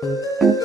Música